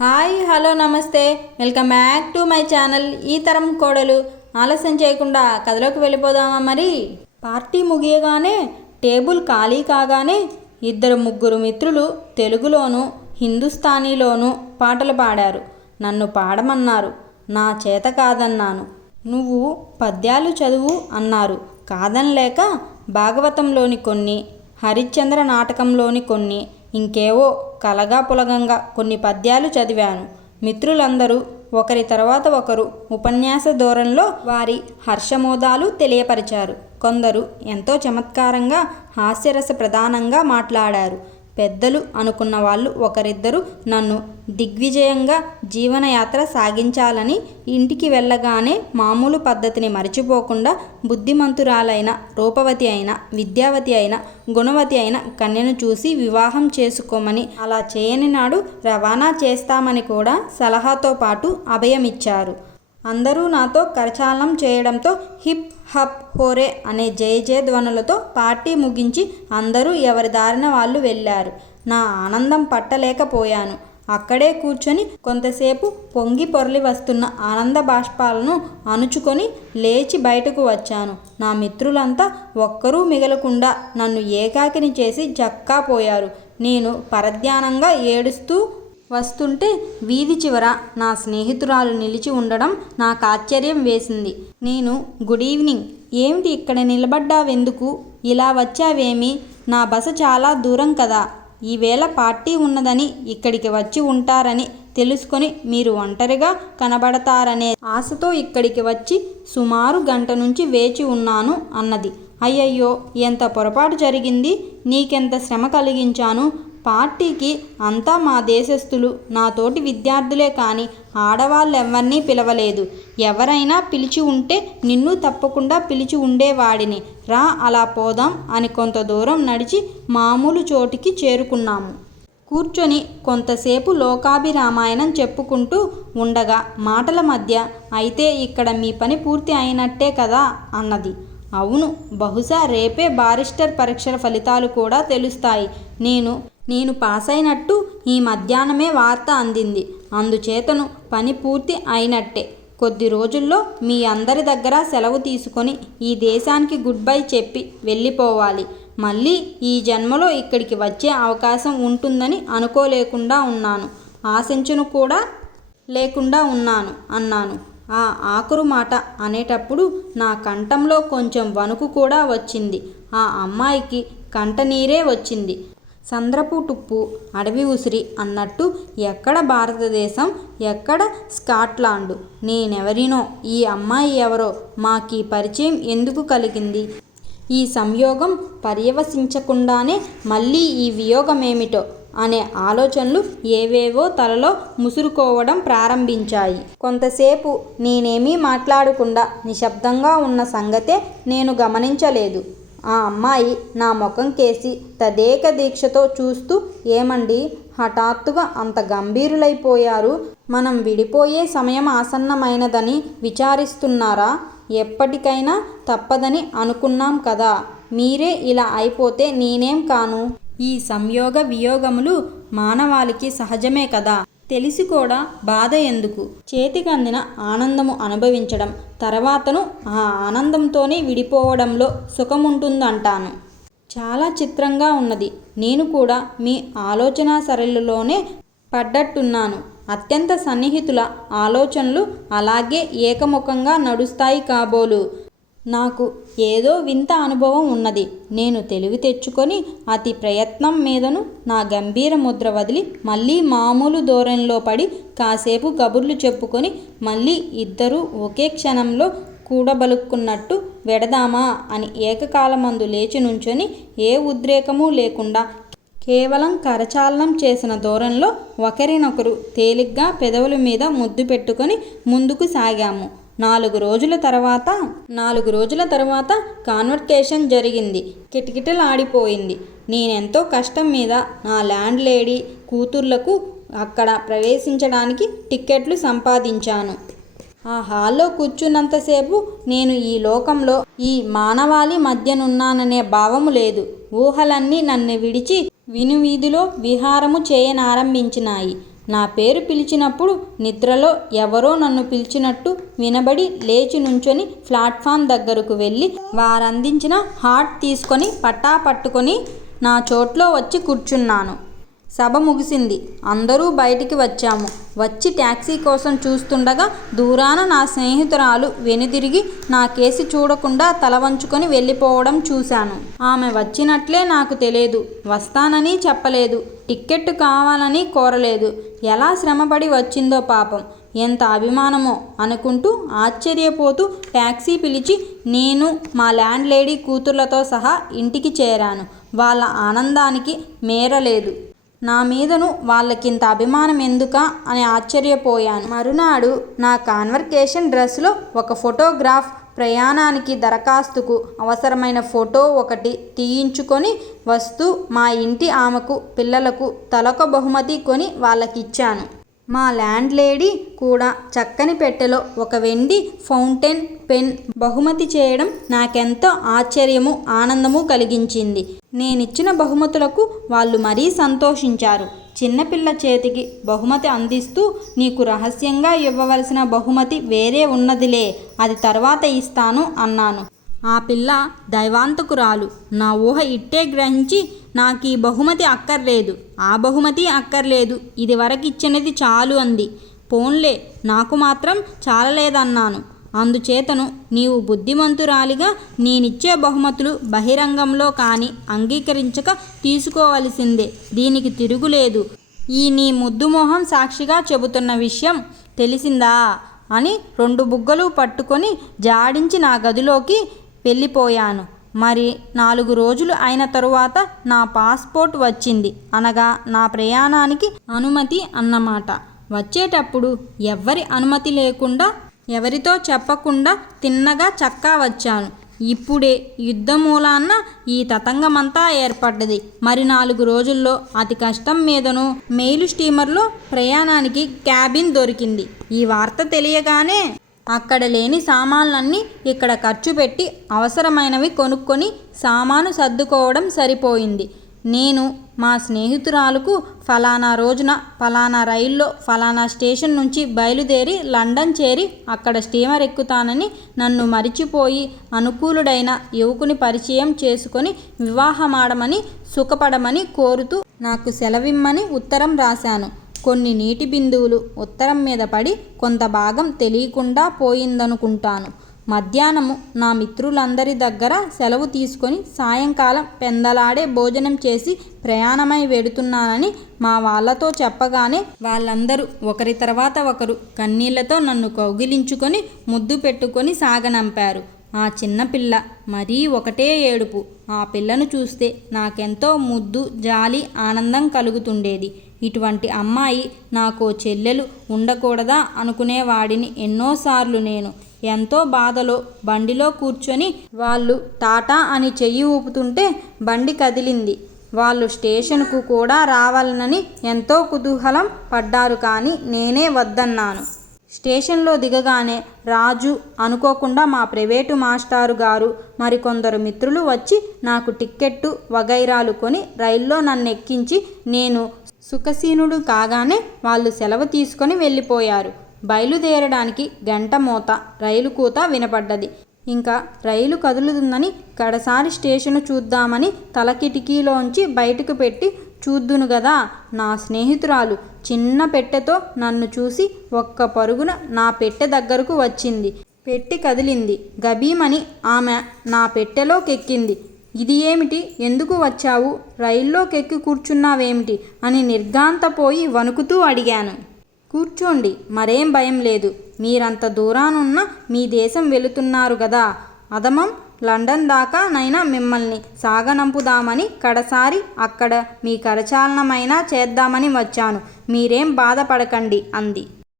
Hi hello నమస్తే. Welcome back to my channel ఈ తరం కోడలు. ఆలస్యం చేయకుండా కథలోకి వెళ్ళిపోదామా మరి? పార్టీ ముగియగానే టేబుల్ ఖాళీ కాగానే ఇద్దరు ముగ్గురు మిత్రులు తెలుగులోను హిందుస్థానీలోను పాటలు పాడారు. నన్ను పాడమన్నారు. నా చేత కాదన్నాను. నువ్వు పద్యాలు చదువు అన్నారు. కాదనలేక భాగవతంలోని కొన్ని హరిశ్చంద్ర నాటకంలోని కొన్ని ఇంకేవో కలగా పులగంగా కొన్ని పద్యాలు చదివాను. మిత్రులందరూ ఒకరి తర్వాత ఒకరు ఉపన్యాస ధోరణిలో వారి హర్షమోదాలు తెలియపరిచారు. కొందరు ఎంతో చమత్కారంగా హాస్యరస ప్రధానంగా మాట్లాడారు. పెద్దలు అనుకున్న వాళ్ళు ఒకరిద్దరు నన్ను దిగ్విజయంగా జీవనయాత్ర సాగించాలని ఇంటికి వెళ్ళగానే మామూలు పద్ధతిని మర్చిపోకుండా బుద్ధిమంతురాలైన రూపవతి అయిన విద్యావతి అయిన గుణవతి అయిన కన్యను చూసి వివాహం చేసుకోమని అలా చేయని నాడు రవాణా చేస్తామని కూడా సలహాతో పాటు అభయమిచ్చారు. అందరూ నాతో కరచాలనం చేయడంతో హిప్ హప్ హోరే అనే జయ జయ ధ్వనులతో పార్టీ ముగించి అందరూ ఎవరి దారిన వాళ్ళు వెళ్ళారు. నా ఆనందం పట్టలేకపోయాను. అక్కడే కూర్చొని కొంతసేపు పొంగి పొరలి వస్తున్న ఆనంద బాష్పాలను అణుచుకొని లేచి బయటకు వచ్చాను. నా మిత్రులంతా ఒక్కరూ మిగలకుండా నన్ను ఏకాకిని చేసి జక్కా పోయారు. నేను పరధ్యానంగా ఏడుస్తూ వస్తుంటే వీధి చివర నా స్నేహితురాలు నిలిచి ఉండడం నాకు ఆశ్చర్యం వేసింది. నేను గుడ్ ఈవినింగ్. ఏమిటి ఇక్కడ నిలబడ్డావెందుకు? ఇలా వచ్చావేమి? నా బస చాలా దూరం కదా. ఈవేళ పార్టీ ఉన్నదని ఇక్కడికి వచ్చి ఉంటారని తెలుసుకొని మీరు ఒంటరిగా కనబడతారనే ఆశతో ఇక్కడికి వచ్చి సుమారు గంట నుంచి వేచి ఉన్నాను అన్నది. అయ్యయ్యో ఎంత పొరపాటు జరిగింది? నీకెంత శ్రమ కలిగించాను? పార్టీకి అంతా మా దేశస్థులు నాతోటి విద్యార్థులే కానీ ఆడవాళ్ళెవ్వరినీ పిలవలేదు. ఎవరైనా పిలిచి ఉంటే నిన్ను తప్పకుండా పిలిచి ఉండేవాడిని. రా అలా పోదాం అని కొంత దూరం నడిచి మామూలు చోటికి చేరుకున్నాము. కూర్చొని కొంతసేపు లోకాభిరామాయణం చెప్పుకుంటూ ఉండగా మాటల మధ్య అయితే ఇక్కడ మీ పని పూర్తి అయినట్టే కదా అన్నది. అవును బహుశా రేపే బారిస్టర్ పరీక్షల ఫలితాలు కూడా తెలుస్తాయి. నేను నేను పాస్ అయినట్టు ఈ మధ్యాహ్నమే వార్త అందింది. అందుచేతను పని పూర్తి అయినట్టే. కొద్ది రోజుల్లో మీ అందరి దగ్గర సెలవు తీసుకొని ఈ దేశానికి గుడ్ బై చెప్పి వెళ్ళిపోవాలి. మళ్ళీ ఈ జన్మలో ఇక్కడికి వచ్చే అవకాశం ఉంటుందని అనుకోలేకుండా ఉన్నాను. ఆశించును కూడా లేకుండా ఉన్నాను అన్నాను. ఆ ఆఖరు మాట అనేటప్పుడు నా కంఠంలో కొంచెం వణుకు కూడా వచ్చింది. ఆ అమ్మాయికి కంటనీరే వచ్చింది. సంద్రపు టుప్పు అడవి ఉసిరి అన్నట్టు ఎక్కడ భారతదేశం ఎక్కడ స్కాట్లాండ్? నేనెవరినో? ఈ అమ్మాయి ఎవరో? మాకీ పరిచయం ఎందుకు కలిగింది? ఈ సంయోగం పర్యవసించకుండానే మళ్ళీ ఈ వియోగమేమిటో అనే ఆలోచనలు ఏవేవో తలలో ముసురుకోవడం ప్రారంభించాయి. కొంతసేపు నేనేమీ మాట్లాడకుండా నిశ్శబ్దంగా ఉన్న సంగతే నేను గమనించలేదు. ఆ అమ్మాయి నా ముఖం కేసి తదేక దీక్షతో చూస్తూ ఏమండి? హఠాత్తుగా అంత గంభీరులైపోయారు. మనం విడిపోయే సమయం ఆసన్నమైనదని విచారిస్తున్నారా? ఎప్పటికైనా తప్పదని అనుకున్నాం కదా. మీరే ఇలా అయిపోతే నేనేం కాను? ఈ సంయోగ వియోగములు మానవాళికి సహజమే కదా. తెలిసి కూడా బాధ ఎందుకు? చేతికందిన ఆనందము అనుభవించడం తర్వాతను ఆ ఆనందంతోనే విడిపోవడంలో సుఖముంటుందంటాను. చాలా చిత్రంగా ఉన్నది. నేను కూడా మీ ఆలోచన సరళిలోనే పడ్డట్టున్నాను. అత్యంత సన్నిహితుల ఆలోచనలు అలాగే ఏకముఖంగా నడుస్తాయి కాబోలు. నాకు ఏదో వింత అనుభవం ఉన్నది. నేను తెలివి తెచ్చుకొని అతి ప్రయత్నం మీదను నా గంభీర ముద్ర వదిలి మళ్ళీ మామూలు ధోరణిలో పడి కాసేపు కబుర్లు చెప్పుకొని మళ్ళీ ఇద్దరూ ఒకే క్షణంలో కూడబలుక్కున్నట్టు వెడదామా అని ఏకకాలమందు లేచి నుంచొని ఏ ఉద్రేకము లేకుండా కేవలం కరచాలనం చేసిన దూరంలో ఒకరినొకరు తేలిగ్గా పెదవుల మీద ముద్దు పెట్టుకొని ముందుకు సాగాము. నాలుగు రోజుల తర్వాత నాలుగు రోజుల తర్వాత కాన్వర్కేషన్ జరిగింది. కిటకిటలాడిపోయింది. నేనెంతో కష్టం మీద నా ల్యాండ్ లేడీ కూతుర్లకు అక్కడ ప్రవేశించడానికి టిక్కెట్లు సంపాదించాను. ఆ హాల్లో కూర్చున్నంతసేపు నేను ఈ లోకంలో ఈ మానవాళి మధ్యనున్నాననే భావము లేదు. ఊహలన్నీ నన్ను విడిచి వినువీధిలో విహారము చేయనారంభించినాయి. నా పేరు పిలిచినప్పుడు నిద్రలో ఎవరో నన్ను పిలిచినట్టు వినబడి లేచి నుంచొని ప్లాట్ఫామ్ దగ్గరకు వెళ్ళి వారందించిన హాట్ తీసుకొని పట్టా పట్టుకొని నా చోట్లో వచ్చి కూర్చున్నాను. సభ ముగిసింది. అందరూ బయటికి వచ్చాము. వచ్చి ట్యాక్సీ కోసం చూస్తుండగా దూరాన నా స్నేహితురాలు వెనుదిరిగి నా కేసి చూడకుండా తల వంచుకొని వెళ్ళిపోవడం చూశాను. ఆమె వచ్చినట్లే నాకు తెలియదు. వస్తానని చెప్పలేదు. టిక్కెట్టు కావాలని కోరలేదు. ఎలా శ్రమపడి వచ్చిందో పాపం. ఎంత అభిమానమో అనుకుంటూ ఆశ్చర్యపోతూ ట్యాక్సీ పిలిచి నేను మా ల్యాండ్ లేడీ కూతుర్లతో సహా ఇంటికి చేరాను. వాళ్ళ ఆనందానికి మేరలేదు. నా మీదను వాళ్ళకింత అభిమానం ఎందుకా అని ఆశ్చర్యపోయాను. మరునాడు నా కాన్వర్కేషన్ డ్రెస్లో ఒక ఫోటోగ్రాఫ్ ప్రయాణానికి దరఖాస్తుకు అవసరమైన ఫోటో ఒకటి తీయించుకొని వస్తూ మా ఇంటి ఆమెకు పిల్లలకు తలొక బహుమతి కొని వాళ్ళకిచ్చాను. మా ల్యాండ్ లేడీ కూడా చక్కని పెట్టెలో ఒక వెండి ఫౌంటైన్ పెన్ బహుమతి చేయడం నాకెంతో ఆశ్చర్యము ఆనందము కలిగించింది. నేనిచ్చిన బహుమతులకు వాళ్ళు మరీ సంతోషించారు. చిన్నపిల్ల చేతికి బహుమతి అందిస్తూ నీకు రహస్యంగా ఇవ్వవలసిన బహుమతి వేరే ఉన్నదిలే అది తర్వాత ఇస్తాను అన్నాను. ఆ పిల్ల దైవాంతకురాలు. నా ఊహ ఇట్టే గ్రహించి నాకు ఈ బహుమతి అక్కర్లేదు. ఆ బహుమతి అక్కర్లేదు. ఇది వరకిచ్చినది చాలు అంది. పోన్లే నాకు మాత్రం చాలలేదన్నాను. అందుచేతను నీవు బుద్ధిమంతురాలిగా నేనిచ్చే బహుమతులు బహిరంగంలో కానీ అంగీకరించక తీసుకోవలసిందే. దీనికి తిరుగులేదు. ఈ నీ ముద్దు మొహం సాక్షిగా చెబుతున్న విషయం తెలిసిందా? అని రెండు బుగ్గలు పట్టుకొని జాడించి నా గదిలోకి వెళ్ళిపోయాను. మరి నాలుగు రోజులు అయిన తరువాత నా పాస్పోర్ట్ వచ్చింది. అనగా నా ప్రయాణానికి అనుమతి అన్నమాట. వచ్చేటప్పుడు ఎవ్వరి అనుమతి లేకుండా ఎవరితో చెప్పకుండా తిన్నగా చక్కా వచ్చాను. ఇప్పుడే యుద్ధమూలాన్న ఈ తతంగమంతా ఏర్పడ్డది. మరి నాలుగు రోజుల్లో అతి కష్టం మీదను మెయిల్ స్టీమర్లో ప్రయాణానికి క్యాబిన్ దొరికింది. ఈ వార్త తెలియగానే అక్కడ లేని సామాన్లన్నీ ఇక్కడ ఖర్చు పెట్టి అవసరమైనవి కొనుక్కొని సామాను సర్దుకోవడం సరిపోయింది. నేను మా స్నేహితురాలకు ఫలానా రోజున ఫలానా రైల్లో ఫలానా స్టేషన్ నుంచి బయలుదేరి లండన్ చేరి అక్కడ స్టీమర్ ఎక్కుతానని నన్ను మరిచిపోయి అనుకూలుడైన యువకుని పరిచయం చేసుకొని వివాహమాడమని సుఖపడమని కోరుతూ నాకు సెలవిమ్మని ఉత్తరం రాశాను. కొన్ని నీటి బిందువులు ఉత్తరం మీద పడి కొంత భాగం తెలియకుండా పోయిందనుకుంటాను. మధ్యాహ్నము నా మిత్రులందరి దగ్గర సెలవు తీసుకొని సాయంకాలం పెందలాడే భోజనం చేసి ప్రయాణమై వెడుతున్నానని మా వాళ్ళతో చెప్పగానే వాళ్ళందరూ ఒకరి తర్వాత ఒకరు కన్నీళ్ళతో నన్ను కౌగిలించుకొని ముద్దు పెట్టుకొని సాగనంపారు. ఆ చిన్నపిల్ల మరీ ఒకటే ఏడుపు. ఆ పిల్లను చూస్తే నాకెంతో ముద్దు జాలి ఆనందం కలుగుతుండేది. ఇటువంటి అమ్మాయి నాకు చెల్లెలు ఉండకూడదా అనుకునేవాడిని ఎన్నోసార్లు నేను. ఎంతో బాధలో బండిలో కూర్చొని వాళ్ళు టాటా అని చెయ్యి ఊపుతుంటే బండి కదిలింది. వాళ్ళు స్టేషన్కు కూడా రావాలనని ఎంతో కుతూహలం పడ్డారు కానీ నేనే వద్దన్నాను. స్టేషన్లో దిగగానే రాజు అనుకోకుండా మా ప్రైవేటు మాస్టారు గారు మరికొందరు మిత్రులు వచ్చి నాకు టిక్కెట్టు వగైరాలు కొని రైల్లో నన్ను ఎక్కించి నేను సుఖసీనుడు కాగానే వాళ్ళు సెలవు తీసుకొని వెళ్ళిపోయారు. బయలుదేరడానికి గంట మూత రైలు కూత వినపడ్డది. ఇంకా రైలు కదులుతుందని కడసారి స్టేషను చూద్దామని తల కిటికీలోంచి బయటకు పెట్టి చూద్దును గదా నా స్నేహితురాలు చిన్న పెట్టెతో నన్ను చూసి ఒక్క పరుగున నా పెట్టె దగ్గరకు వచ్చింది. పెట్టి కదిలింది. గబీమని ఆమె నా పెట్టెలోకెక్కింది. ఇది ఏమిటి ఎందుకు వచ్చావు? రైల్లోకెక్కి కూర్చున్నావేమిటి? అని నిర్ఘాంతపోయి వణుకుతూ అడిగాను. కూర్చోండి మరేం భయం లేదు. మీరంత దూరానున్న మీ దేశం వెళుతున్నారు గదా. అదమం లండన్ దాకా నైనా మిమ్మల్ని సాగనంపుదామని కడసారి అక్కడ మీ కరచాలనమైనా చేద్దామని వచ్చాను. మీరేం బాధపడకండి అంది.